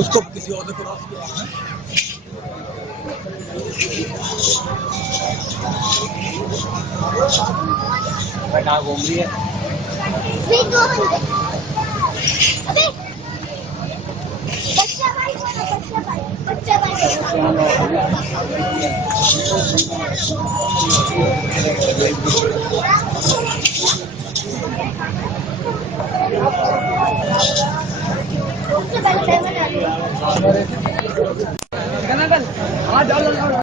उसको किसी और ने क्रॉस किया कहाँ घूम रही है। अबे बच्चा भाई बच्चा भाई सबसे पहले